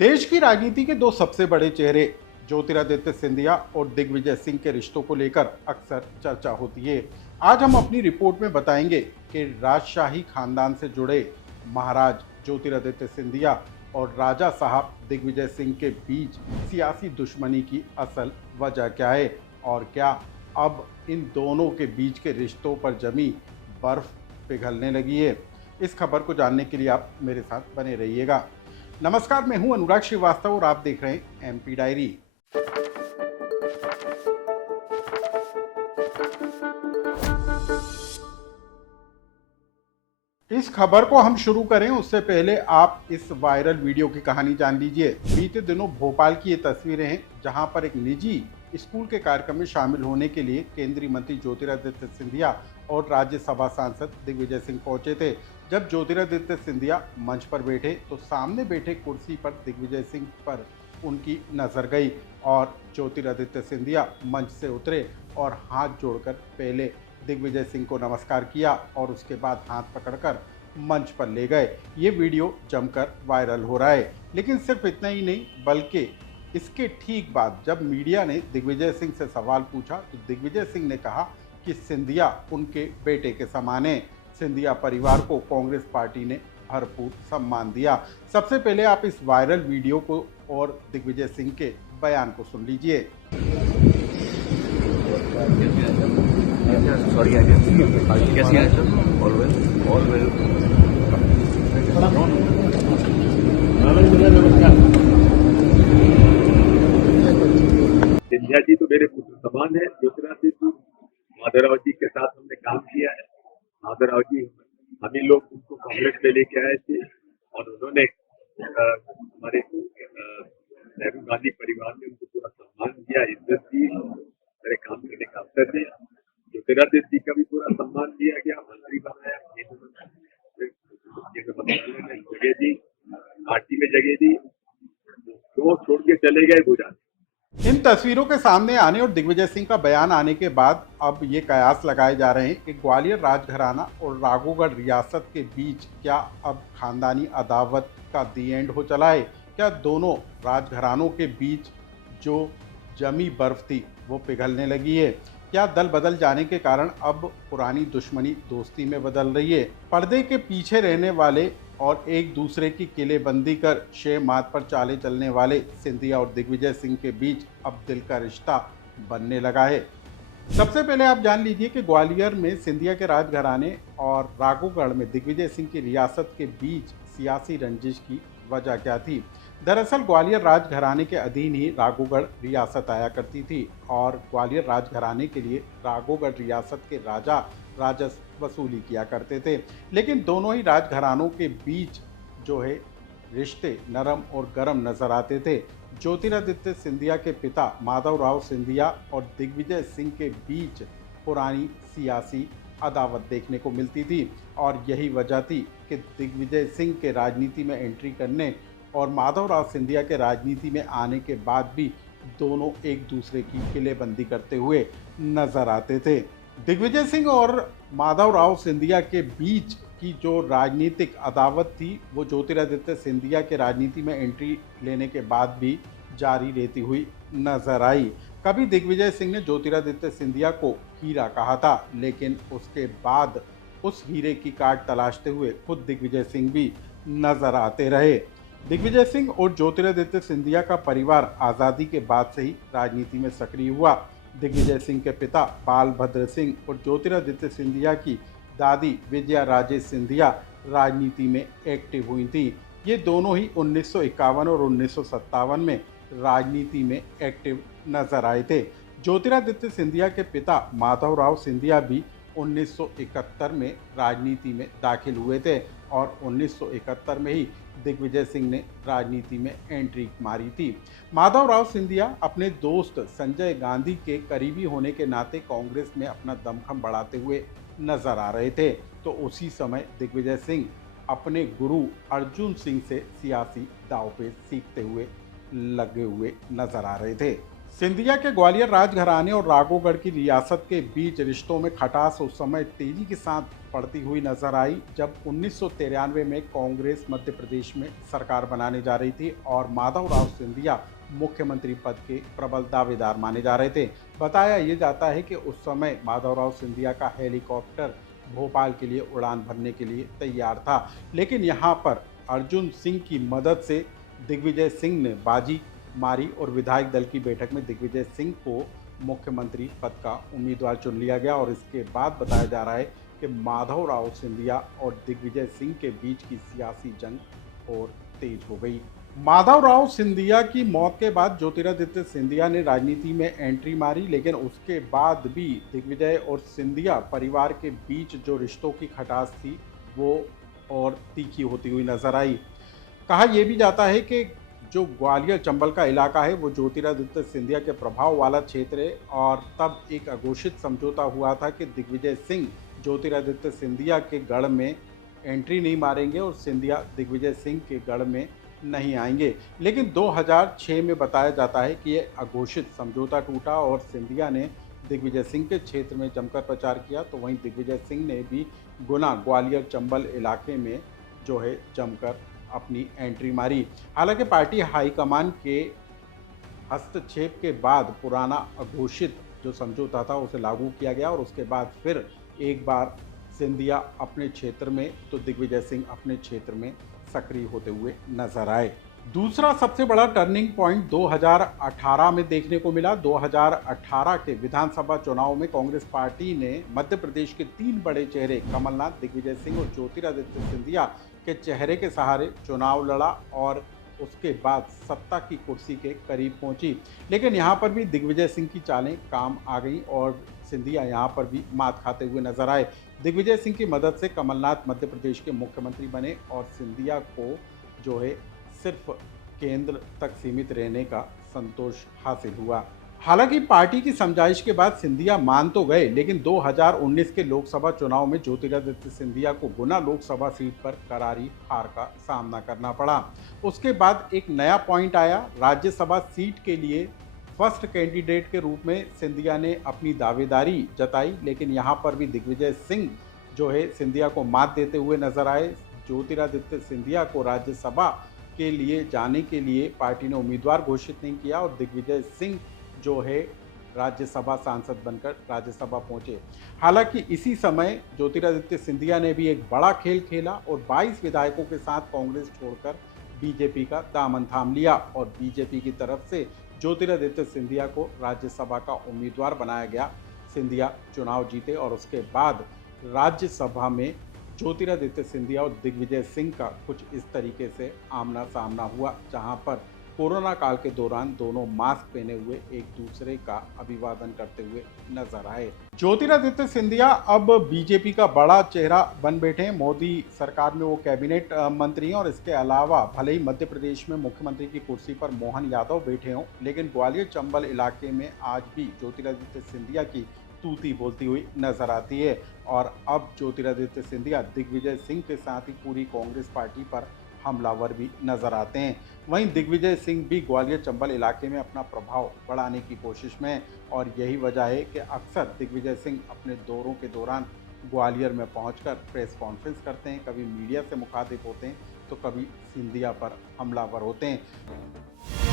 देश की राजनीति के दो सबसे बड़े चेहरे ज्योतिरादित्य सिंधिया और दिग्विजय सिंह के रिश्तों को लेकर अक्सर चर्चा होती है। आज हम अपनी रिपोर्ट में बताएंगे कि राजशाही खानदान से जुड़े महाराज ज्योतिरादित्य सिंधिया और राजा साहब दिग्विजय सिंह के बीच सियासी दुश्मनी की असल वजह क्या है और क्या अब इन दोनों के बीच के रिश्तों पर जमी बर्फ पिघलने लगी है। इस खबर को जानने के लिए आप मेरे साथ बने रहिएगा। नमस्कार, मैं हूं अनुराग श्रीवास्तव और आप देख रहे हैं एमपी डायरी। इस खबर को हम शुरू करें उससे पहले आप इस वायरल वीडियो की कहानी जान लीजिए। बीते दिनों भोपाल की ये तस्वीरें हैं जहां पर एक निजी स्कूल के कार्यक्रम में शामिल होने के लिए केंद्रीय मंत्री ज्योतिरादित्य सिंधिया और राज्यसभा सांसद दिग्विजय सिंह पहुंचे थे। जब ज्योतिरादित्य सिंधिया मंच पर बैठे तो सामने बैठे कुर्सी पर दिग्विजय सिंह पर उनकी नजर गई और ज्योतिरादित्य सिंधिया मंच से उतरे और हाथ जोड़कर पहले दिग्विजय सिंह को नमस्कार किया और उसके बाद हाथ पकड़कर मंच पर ले गए। ये वीडियो जमकर वायरल हो रहा है। लेकिन सिर्फ इतना ही नहीं, बल्कि इसके ठीक बाद जब मीडिया ने दिग्विजय सिंह से सवाल पूछा तो दिग्विजय सिंह ने कहा कि सिंधिया उनके बेटे के समान है। सिंधिया परिवार को कांग्रेस पार्टी ने भरपूर सम्मान दिया। सबसे पहले आप इस वायरल वीडियो को और दिग्विजय सिंह के बयान को सुन लीजिए। सॉरी कैसी है ऑल वेल सिंधिया जी तो मेरे पुत्र समान है। ज्योतिरादित्य जी माधवराव जी के साथ हमने काम किया है। माधवराव जी हम ही लोग उनको कांग्रेस में लेके आए थे और उन्होंने हमारे नेहरू गांधी परिवार में उनको पूरा सम्मान दिया, इज्जत दी, मेरे काम करने का अवसर दिया। ज्योतिरादित्य जी का भी पूरा सम्मान दिया गया, मंत्री बनाया, केंद्र मंत्रालय में जगह दी, पार्टी में जगह दी। जो छोड़ के चले गए वो जाने। इन तस्वीरों के सामने आने और दिग्विजय सिंह का बयान आने के बाद अब ये कयास लगाए जा रहे हैं कि ग्वालियर राजघराना और राघोगढ़ रियासत के बीच क्या अब खानदानी अदावत का दी एंड हो चला है। क्या दोनों राजघरानों के बीच जो जमी बर्फ थी वो पिघलने लगी है। क्या दल बदल जाने के कारण अब पुरानी दुश्मनी दोस्ती में बदल रही है। पर्दे के पीछे रहने वाले और एक दूसरे की किलेबंदी कर शेर मात पर चाले चलने वाले सिंधिया और दिग्विजय सिंह के बीच अब दिल का रिश्ता बनने लगा है। सबसे पहले आप जान लीजिए कि ग्वालियर में सिंधिया के राजघराने और राघोगढ़ में दिग्विजय सिंह की रियासत के बीच सियासी रंजिश की वजह क्या थी। दरअसल ग्वालियर राजघराने के अधीन ही राघोगढ़ रियासत आया करती थी और ग्वालियर राजघराने के लिए राघोगढ़ रियासत के राजा राजस्व वसूली किया करते थे। लेकिन दोनों ही राजघरानों के बीच जो है रिश्ते नरम और गरम नजर आते थे। ज्योतिरादित्य सिंधिया के पिता माधवराव सिंधिया और दिग्विजय सिंह के बीच पुरानी सियासी अदावत देखने को मिलती थी और यही वजह थी कि दिग्विजय सिंह के राजनीति में एंट्री करने और माधवराव सिंधिया के राजनीति में आने के बाद भी दोनों एक दूसरे की किलेबंदी करते हुए नजर आते थे। दिग्विजय सिंह और माधवराव सिंधिया के बीच की जो राजनीतिक अदावत थी वो ज्योतिरादित्य सिंधिया के राजनीति में एंट्री लेने के बाद भी जारी रहती हुई नजर आई। कभी दिग्विजय सिंह ने ज्योतिरादित्य सिंधिया को हीरा कहा था, लेकिन उसके बाद उस हीरे की काट तलाशते हुए खुद दिग्विजय सिंह भी नजर आते रहे। दिग्विजय सिंह और ज्योतिरादित्य सिंधिया का परिवार आज़ादी के बाद से ही राजनीति में सक्रिय हुआ। दिग्विजय सिंह के पिता बालभद्र सिंह और ज्योतिरादित्य सिंधिया की दादी विजया राजे सिंधिया राजनीति में एक्टिव हुई थी। ये दोनों ही 1951 और 1957 में राजनीति में एक्टिव नजर आए थे। ज्योतिरादित्य सिंधिया के पिता माधवराव सिंधिया भी 1971 में राजनीति में दाखिल हुए थे और 1971 में ही दिग्विजय सिंह ने राजनीति में एंट्री मारी थी। माधवराव सिंधिया अपने दोस्त संजय गांधी के करीबी होने के नाते कांग्रेस में अपना दमखम बढ़ाते हुए नजर आ रहे थे। तो उसी समय दिग्विजय सिंह अपने गुरु अर्जुन सिंह से सियासी दांवपेच सीखते हुए लगे हुए नजर आ रहे थे। सिंधिया के ग्वालियर राजघराने और राघोगढ़ की रियासत के बीच रिश्तों में खटास उस समय तेजी के साथ पड़ती हुई नजर आई जब 1993 में कांग्रेस मध्य प्रदेश में सरकार बनाने जा रही थी और माधवराव सिंधिया मुख्यमंत्री पद के प्रबल दावेदार माने जा रहे थे। बताया ये जाता है कि उस समय माधवराव सिंधिया का हेलीकॉप्टर भोपाल के लिए उड़ान भरने के लिए तैयार था, लेकिन यहाँ पर अर्जुन सिंह की मदद से दिग्विजय सिंह ने बाजी मारी और विधायक दल की बैठक में दिग्विजय सिंह को मुख्यमंत्री पद का उम्मीदवार चुन लिया गया और इसके बाद बताया जा रहा है कि माधवराव सिंधिया और दिग्विजय सिंह के बीच की सियासी जंग और तेज हो गई। माधवराव सिंधिया की मौत के बाद ज्योतिरादित्य सिंधिया ने राजनीति में एंट्री मारी, लेकिन उसके बाद भी दिग्विजय और सिंधिया परिवार के बीच जो रिश्तों की खटास थी वो और तीखी होती हुई नजर आई। कहा यह भी जाता है कि जो ग्वालियर चंबल का इलाका है वो ज्योतिरादित्य सिंधिया के प्रभाव वाला क्षेत्र है और तब एक अघोषित समझौता हुआ था कि दिग्विजय सिंह ज्योतिरादित्य सिंधिया के गढ़ में एंट्री नहीं मारेंगे और सिंधिया दिग्विजय सिंह के गढ़ में नहीं आएंगे। लेकिन 2006 में बताया जाता है कि यह अघोषित समझौता टूटा और सिंधिया ने दिग्विजय सिंह के क्षेत्र में जमकर प्रचार किया, तो वहीं दिग्विजय सिंह ने भी गुना ग्वालियर चंबल इलाके में जो है जमकर अपनी एंट्री मारी। हालांकि पार्टी हाईकमान के हस्तक्षेप के बाद पुराना अघोषित जो समझौता था उसे लागू किया गया और उसके बाद फिर एक बार सिंधिया अपने क्षेत्र में तो दिग्विजय सिंह अपने क्षेत्र में सक्रिय होते हुए नजर आए। दूसरा सबसे बड़ा टर्निंग पॉइंट 2018 में देखने को मिला। 2018 के विधानसभा चुनाव में कांग्रेस पार्टी ने मध्य प्रदेश के 3 बड़े चेहरे कमलनाथ, दिग्विजय सिंह और ज्योतिरादित्य सिंधिया के चेहरे के सहारे चुनाव लड़ा और उसके बाद सत्ता की कुर्सी के करीब पहुंची। लेकिन यहां पर भी दिग्विजय सिंह की चालें काम आ गई और सिंधिया यहां पर भी मात खाते हुए नजर आए। दिग्विजय सिंह की मदद से कमलनाथ मध्य प्रदेश के मुख्यमंत्री बने और सिंधिया को जो है सिर्फ केंद्र तक सीमित रहने का संतोष हासिल हुआ। हालांकि पार्टी की समझाइश के बाद सिंधिया मान तो गए, लेकिन 2019 के लोकसभा चुनाव में ज्योतिरादित्य सिंधिया को गुना लोकसभा सीट पर करारी हार का सामना करना पड़ा। उसके बाद एक नया पॉइंट आया। राज्यसभा सीट के लिए फर्स्ट कैंडिडेट के रूप में सिंधिया ने अपनी दावेदारी जताई, लेकिन यहां पर भी दिग्विजय सिंह जो है सिंधिया को मात देते हुए नजर आए। ज्योतिरादित्य सिंधिया को राज्यसभा के लिए जाने के लिए पार्टी ने उम्मीदवार घोषित नहीं किया और दिग्विजय सिंह जो है राज्यसभा सांसद बनकर राज्यसभा पहुंचे। हालांकि इसी समय ज्योतिरादित्य सिंधिया ने भी एक बड़ा खेल खेला और 22 विधायकों के साथ कांग्रेस छोड़कर बीजेपी का दामन थाम लिया और बीजेपी की तरफ से ज्योतिरादित्य सिंधिया को राज्यसभा का उम्मीदवार बनाया गया। सिंधिया चुनाव जीते और उसके बाद राज्यसभा में ज्योतिरादित्य सिंधिया और दिग्विजय सिंह का कुछ इस तरीके से आमना सामना हुआ, जहां पर कोरोना काल के दौरान दोनों मास्क पहने हुए एक दूसरे का अभिवादन करते हुए नजर आए। ज्योतिरादित्य सिंधिया अब बीजेपी का बड़ा चेहरा बन बैठे हैं। मोदी सरकार में वो कैबिनेट मंत्री हैं और इसके अलावा भले ही मध्य प्रदेश में मुख्यमंत्री की कुर्सी पर मोहन यादव बैठे हों, लेकिन ग्वालियर चंबल इलाके में आज भी ज्योतिरादित्य सिंधिया की तूती बोलती हुई नजर आती है और अब ज्योतिरादित्य सिंधिया दिग्विजय सिंह के साथ ही पूरी कांग्रेस पार्टी पर हमलावर भी नजर आते हैं। वहीं दिग्विजय सिंह भी ग्वालियर चंबल इलाके में अपना प्रभाव बढ़ाने की कोशिश में और यही वजह है कि अक्सर दिग्विजय सिंह अपने दौरों के दौरान ग्वालियर में पहुंचकर प्रेस कॉन्फ्रेंस करते हैं, कभी मीडिया से मुखातिब होते हैं तो कभी सिंधिया पर हमलावर होते हैं।